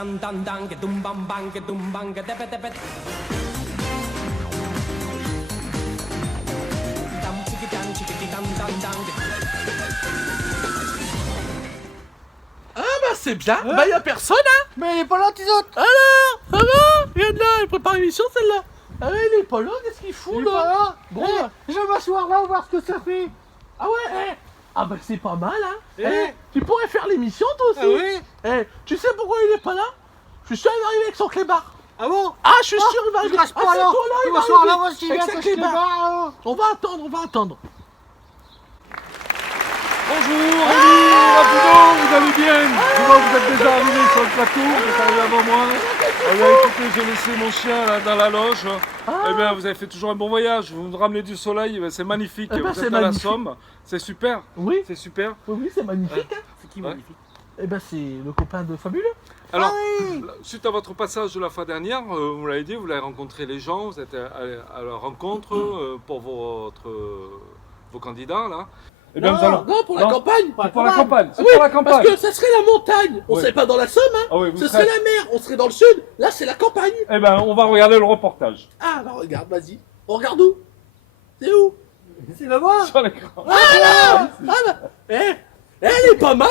dan dan dan que dum bam bang que dum bang que tepe tepe. Dam chiki dan dan dan. Ah bah c'est bien, bah y'a personne hein. Mais il est pas là, Tizotte. Alors, ça va? Regarde là, il prépare l'émission celle-là. Ah ouais, il est pas là, qu'est-ce qu'il fout Il est là? pas là. Bon, Je vais m'asseoir là, voir ce que ça fait. ah ouais, ah bah c'est pas mal hein. Eh. Tu pourrais faire l'émission toi aussi. Ah oui. Tu sais pourquoi il est pas là? Je suis sûr il va arriver avec son clébard. Ah bon? Ah je suis sûr il va Tu arriver. restes Ah pas c'est là. toi là, Tu il va m'asseoir là, arriver. moi, si je Avec viens sa que je te clébard. barre. On va attendre. Bonjour, Rapido, vous allez bien? Comment vous êtes déjà arrivé sur le plateau? Vous êtes arrivé avant moi? Eh bien, écoutez, j'ai laissé mon chien là, dans la loge. Eh bien, vous avez fait toujours un bon voyage. Vous me ramenez du soleil, eh ben, c'est magnifique. Eh ben, vous c'est êtes à la magnifique. Somme, c'est super. Oui, C'est super. oui, c'est magnifique hein. C'est qui Ouais. magnifique? Eh ben c'est le copain de Fabuleux. Alors, oui. suite à votre passage de la fois dernière, vous l'avez dit, vous avez rencontré les gens, vous êtes allé à leur rencontre pour vos candidats là. Eh bien, nous allons. Non, pour la campagne. C'est pour la campagne. C'est Oui, pour la campagne. parce que ça serait la montagne. On Ouais. serait pas dans la Somme, hein. Ah oui, vous Ce serez- serait la mer. On serait dans le sud. Là, c'est la campagne. Eh bien, on va regarder le reportage. Ah, bah regarde, vas-y. On regarde où? C'est où? C'est là-bas. Sur l'écran. Ah bah, elle est pas mal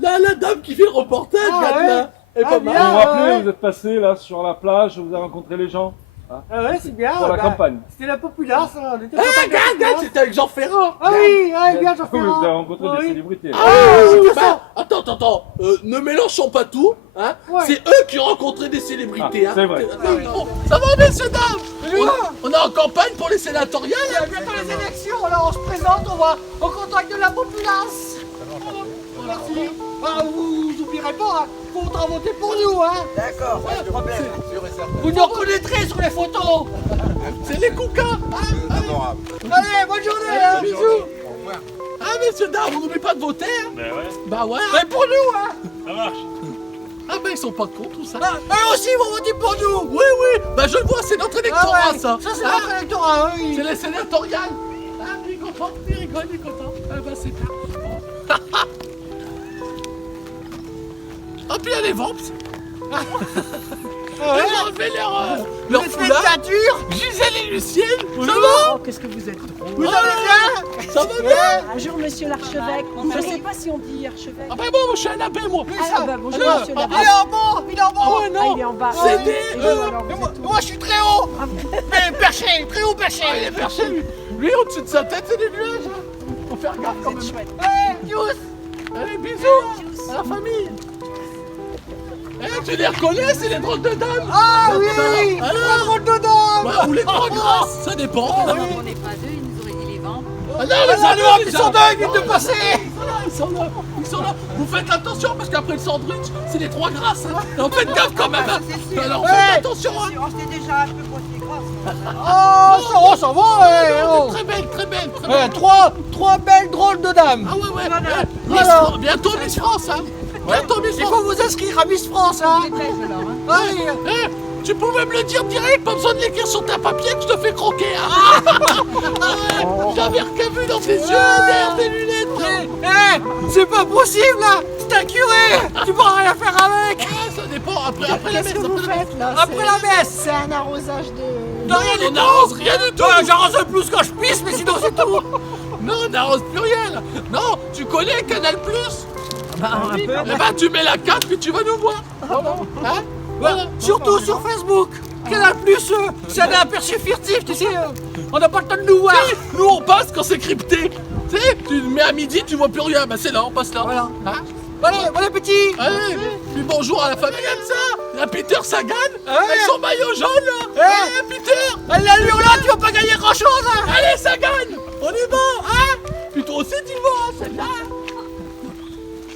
la dame qui fait le reportage, Ah, regarde, ouais. là. Elle est Ah, pas bien. mal. Vous vous rappelez, ouais. vous êtes passé là sur la plage, vous avez rencontré les gens. Ah ouais, c'est bien. Pour la bah, campagne. C'était la populace. On était Ah, content de la regarde, populace. c'était avec Jean Ferrand. Ah oui, ah, bien, j'en fais Vous avez un. rencontré Ah des oui. célébrités. Ah, c'est bah, attends, ne mélangeons pas tout, hein. Ouais. C'est eux qui ont rencontré des célébrités, Ah, hein. c'est vrai. Bon, ça va, messieurs, dames? On est en campagne pour les sénatoriales, Il y a bientôt les élections, alors on se présente, on va au contact de la populace. Merci. Ah, vous oublierez pas, hein, faudra voter pour nous, hein. D'accord, pas de problème, sûr et certain. Vous nous reconnaîtrez sur les photos. c'est les coucas, hein. Favorable. Allez, bonne journée, hein, bisous. Au revoir. Ah, messieurs, dames, on n'oublie pas de voter, hein. Ben ouais, Bah ouais, Mais pour nous, hein. ça marche. ah bah ils sont pas cons tout ça. Ah, eux aussi vont voter pour nous. Oui, bah je le vois, c'est notre électorat, Ah ouais, ça. Ça, c'est Hein, notre électorat, oui. c'est les sénatoriales. Ah, il est content, il rigole, il est content. Ah bah c'est bien. Ah, puis il y a les Vamps. Ah Ils ont ouais. enlevé leur Cette foulard. dictature. Gisèle et Lucienne, ça va? Oh, qu'est-ce que vous êtes drôle. Vous allez bien. Ça va bien? Bonjour, monsieur l'archevêque. Je sais pas si on dit archevêque. Ah bah bon, moi je suis un abbé, moi. Ah, bah bonjour, alors, monsieur Il l'abbé. est en bas, il est en bas. Ah ouais, non. Ah, il est en bas. C'est Ah, des- et vous, alors, vous Et moi, êtes où? moi, je suis très haut. Ah, Mais perché, très haut perché. Ah, il est perché, lui. Lui, au-dessus de sa tête, c'est des nuages. hein. Faut faire gaffe quand vous même. êtes chouette. Ouais, Youss. Allez, bisous à la famille. Eh, tu les reconnais, c'est les drôles de dames. Ah oui, Alors, drôle de dame. bah, ou les trois grâces, ça dépend. On n'est pas deux, ils nous auraient dit les ventes. Ah non, Les Allemands qui sont dingues, ils te passer. Ils sont là, ils sont là. Vous faites attention parce qu'après le sandwich, c'est les trois grâces. Hein. Donc faites gaffe quand même. Hein. c'est sûr. Alors Ouais. faites attention. Hein. On s'était déjà un peu poitré grâce. Ça va, oh. Très belle, très belle, très belle. Ouais, trois belles drôles de dames. Ah ouais, ouais. Voilà. Miss Alors. France, bientôt Miss France. Hein. Bientôt Miss Il France. faut vous inscrire à Miss France, hein. Dépêche alors, hein. Oui. Eh, tu pouvais me le dire direct, pas besoin de l'écrire sur ta papier que je te fais croquer. Hein. Ah ouais, j'avais rien vu dans tes yeux, derrière tes lunettes. C'est pas possible, là. C'est un curé. Tu pourras rien faire avec. Ah, ça dépend, après la messe. Qu'est-ce que vous faites là? Après la messe. C'est un arrosage de... De rien On du n'arrose tout. rien du tout. Ouais, j'arrose un plus quand je pisse, mais sinon c'est tout. Non, on n'arrose plus rien là. Non, tu connais Canal+. Bah, un peu. Eh ben tu mets la carte puis tu vas nous voir. Hein? Voilà. Surtout sur Facebook. Canal Plus, c'est un aperçu furtif, tu sais. On n'a pas le temps de nous voir. Si, nous on passe quand c'est crypté. Tu sais, tu le mets à midi, tu vois plus rien. Ben c'est là, on passe là. Voilà. Hein? Allez, bon appétit. Allez, puis bonjour à la famille. Regarde ça, la Peter Sagan, Ouais. avec son maillot jaune là. Ouais. Peter. L'allure là, tu vas pas gagner grand chose. Allez Sagan, on y va, hein. Puis toi aussi tu vas, hein, celle-là.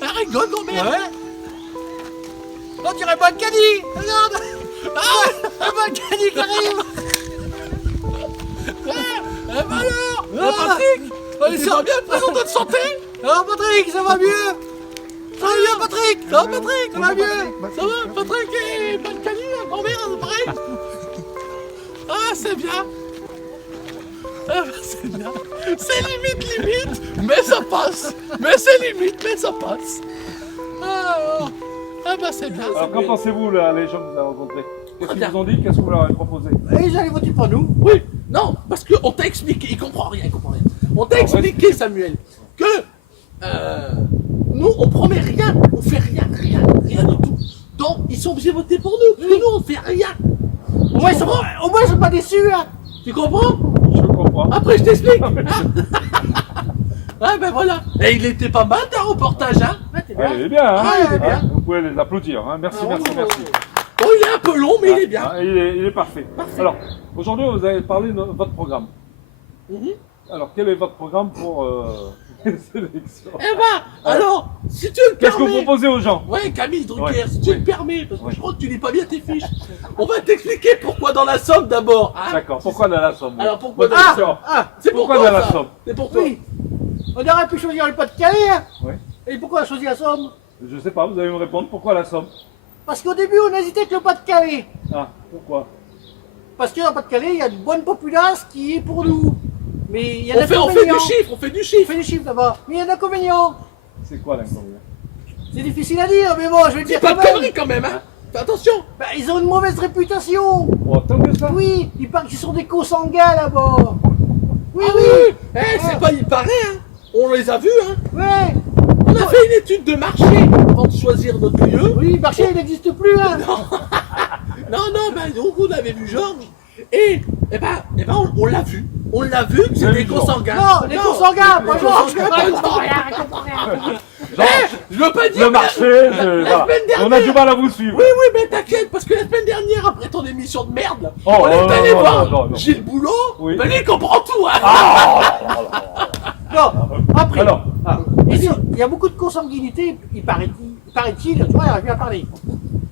Elle rigole, non merde. Ouais. On dirait bonne caddie. Regarde. Ah, un bonne caddie qui arrive. Eh ben alors, Patrick, tu vas bien, le président de santé? Alors Patrick, ça va mieux. Ça va bien Patrick. Ça va Patrick? Ça va mieux. Ça va Patrick et Balkany, la grand-mère, c'est pareil? Ah, c'est bien. Ah, c'est bien. C'est limite, mais ça passe. Mais c'est limite, mais ça passe. Ah, Ah bah c'est bien. Alors, qu'en pensez-vous, là, les gens que vous avez rencontrés? Qu'est-ce qu'ils vous ont dit? Qu'est-ce que vous leur avez proposé? Et ils allaient voter pour nous. Oui, non, parce qu'on t'a expliqué, il comprend rien, il comprend rien. On t'a expliqué, Samuel, que nous, on promet rien, on fait rien du tout. Donc, ils sont obligés de voter pour nous, parce que nous, on fait rien. Au moins, ils sont pas déçus, hein. Tu comprends? Je comprends. Après, je t'explique. Ah ben voilà. Et il était pas mal d'un reportage, hein? Ouais, t'es Ah, bien. il est bien, hein? Ah, il est bien. Hein, vous pouvez les applaudir, hein? Merci, merci, merci. Bon, il est un peu long, mais il est bien. Ah, il est parfait. Alors, aujourd'hui, vous avez parlé de votre programme. Mhm. Alors, quel est votre programme pour les élections? Eh ben, alors, si tu le Qu'est-ce que vous permets... proposez aux gens? Ouais, Camille Drucker, Ouais, si tu ouais. le permets, parce que Ouais. je crois que tu lis pas bien tes fiches, on va t'expliquer pourquoi dans la Somme d'abord. Hein. D'accord, pourquoi dans la Somme? Alors pourquoi dans Votre la question. Ah, C'est pour Pourquoi toi, dans la ça. Somme? C'est pour toi. oui. On aurait pu choisir le Pas-de-Calais, hein. Ouais. Et pourquoi on a choisi la Somme? Je sais pas, vous allez me répondre. Pourquoi la Somme? Parce qu'au début, on hésitait avec le Pas-de-Calais. Ah, pourquoi? Parce que dans le Pas-de-Calais, il y a une bonne populace qui est pour nous. Mais il y a On fait du chiffre, on fait du On chiffre. fait des chiffres là-bas. Mais il y a un inconvénient. C'est quoi l'inconvénient? C'est difficile à dire, mais bon, je vais le C'est dire pas quand de même. conneries quand même, hein. Fais attention. Bah, ils ont une mauvaise réputation. Oh, tant que ça? Oui, il paraît qu'ils sont des consanguins là-bas. Oui, Ah oui. oui. Eh, c'est pas, il paraît, hein. On les a vus, hein. Ouais. On a fait une étude de marché avant de choisir notre lieu. Oui, le marché, il n'existe plus, hein. Non, ben donc on avait vu Georges. Et ben on l'a vu. On l'a vu que c'est avez des vu Georges? consanguins. Non, les consanguins, pas Georges. Je veux pas dire Le marché, voilà. semaine dernière- On a du mal à vous suivre. Oui, mais t'inquiète, parce que la semaine dernière, après ton émission de merde, là, Oh, on est allé non, voir non. Gilles Boulot, Oui. ben lui, il comprend tout, hein. Non, après. Alors, Ici, il y a beaucoup de consanguinité, il paraît-il, tu vois, il arrive bien à parler.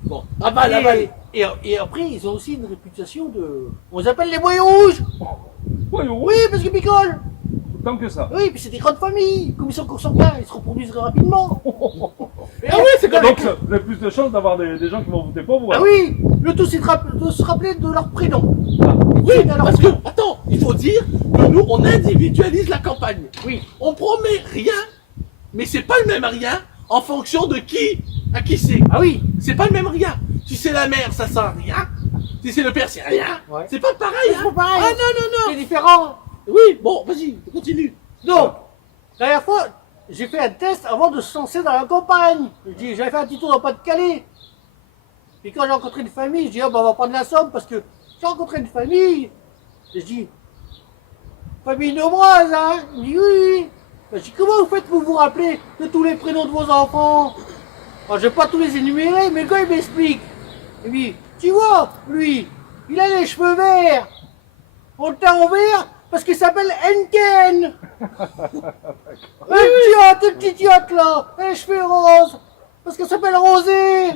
Bon, aval. Et après, ils ont aussi une réputation de... On les appelle les boyaux rouges. voyons, Oui, parce qu'ils picolent. tant que ça. Oui, puis c'est des grandes familles. Comme ils sont consanguins, ils se reproduisent très rapidement. Ah oui, c'est comme Donc, vous avez plus de chances d'avoir des gens qui vont voter pour vous. Ah alors. oui, le tout c'est de se rappeler de leur prénom. Oui, Alors, parce que, attends, il faut dire que nous, on individualise la campagne. Oui. On promet rien, mais c'est pas le même rien en fonction de à qui c'est. Ah oui. C'est pas le même rien. Si c'est la mère, ça sert à rien. Si c'est le père, c'est rien. Ouais. C'est pas pareil. C'est pas pareil. Ah non. C'est différent. Oui, bon, vas-y, continue. Donc, la dernière fois, j'ai fait un test avant de se lancer dans la campagne. J'avais fait un petit tour dans le Pas-de-Calais. Puis quand j'ai rencontré une famille, je dis, oh, bah, on va prendre la Somme parce que j'ai rencontré une famille. Et je dis, famille nombreuse, hein. Il me dit, oui. Ben, je dis, comment vous faites pour vous rappeler de tous les prénoms de vos enfants? Alors, je vais pas tous les énumérer, mais le gars, il m'explique. Il me dit, tu vois, lui, il a les cheveux verts. On le teint en vert parce qu'il s'appelle Henken. Une petite idiote là, elle a les cheveux roses, parce qu'elle s'appelle Rosé.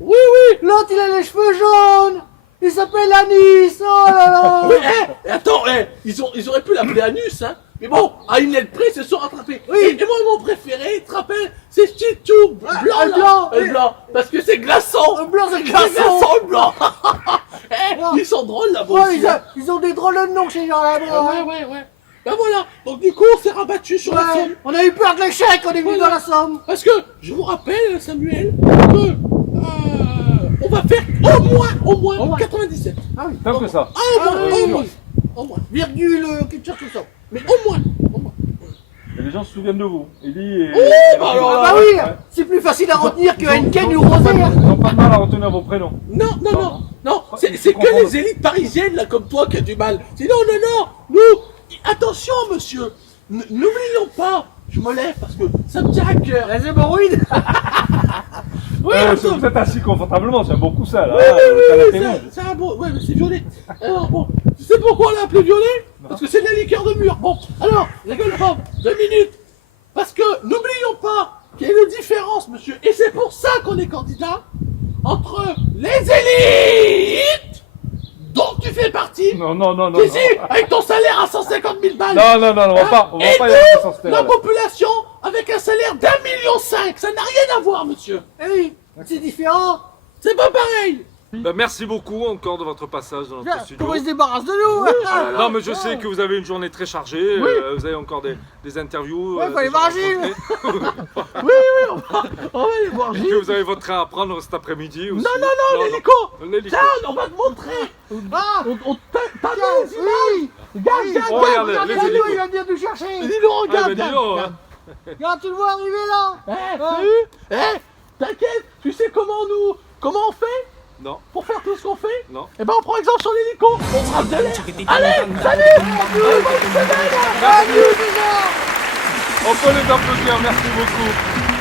Oui, l'autre il a les cheveux jaunes, il s'appelle Anis. Oh là là. Oui, attends, ils auraient pu l'appeler Anus, hein. Mais bon, à une lettre près, ils se sont rattrapés. Oui. Et moi, mon préféré, tu te rappelles, c'est Chichou, blanc, Ah, là. blanc, oui. Blanc, parce que c'est glaçant. Le blanc c'est C'est glaçon. glaçant, le blanc. Ah. Ils sont drôles là-bas Ouais, aussi, hein. ils ont des drôles de noms chez les gens là-bas. Ouais. Ben voilà, donc du coup, on s'est rabattu sur la Ouais, Somme. on a eu peur de l'échec quand on est venu Voilà. dans la Somme. Parce que, je vous rappelle, Samuel, que on va faire au moins 97. Ah oui. Tant que ça. Au moins. Virgule, quelque chose comme ça. Mais au moins. Et les gens se souviennent de vous. Élie et... bah alors Ah bah oui, c'est plus facile à retenir que Henken ou Rosé. Ils n'ont pas de mal à retenir vos prénoms. Non, c'est Je comprends. que les élites parisiennes, là, comme toi, qui a du mal. Sinon, non, nous, attention, monsieur, n'oublions pas, je me lève parce que ça me tient à cœur. Les hémorroïdes. Oui, Vous êtes assis confortablement, c'est un beau coussin là. oui, Le canapé rouge. c'est un beau, ouais, mais c'est violet. Alors bon, tu sais pourquoi on l'a appelé violet? Parce que c'est de la liqueur de mur. Bon, alors, rigole pas, 2 minutes. Parce que, n'oublions pas qu'il y a une différence, monsieur, et c'est pour ça qu'on est candidat, entre les élites, dont tu fais partie, Non. ici, avec ton salaire à 150 000 balles. Non, on va pas y Et aller sans ce la terrain. population avec un salaire d'1,5 million, ça n'a rien à voir, monsieur. Eh oui, c'est différent. C'est pas pareil. Ben, merci beaucoup encore de votre passage dans notre studio. Comment ils se débarrassent de nous Non, mais je sais que vous avez une journée très chargée, vous avez encore des interviews. Ouais, faut aller des voir gens Gilles. rencontrés. On va aller voir Et Gilles. que vous avez votre train à prendre cet après-midi aussi. Non, l'hélico. L'hélico. Tiens, on va te montrer. Ah T'as tiens, des images. oui. Regarde, Oh, regardez, regarde, les regarde. hélicos. Il va venir nous chercher. Dis-le, Ah, regarde, ben, dis donc, regarde. Regarde, tu le vois arriver là. T'as vu t'inquiète, tu sais comment on fait Non, pour faire tout ce qu'on fait? non. Eh ben on prend exemple sur l'hélico, on frappe de l'air. Allez, salut. On peut les applaudir, merci beaucoup.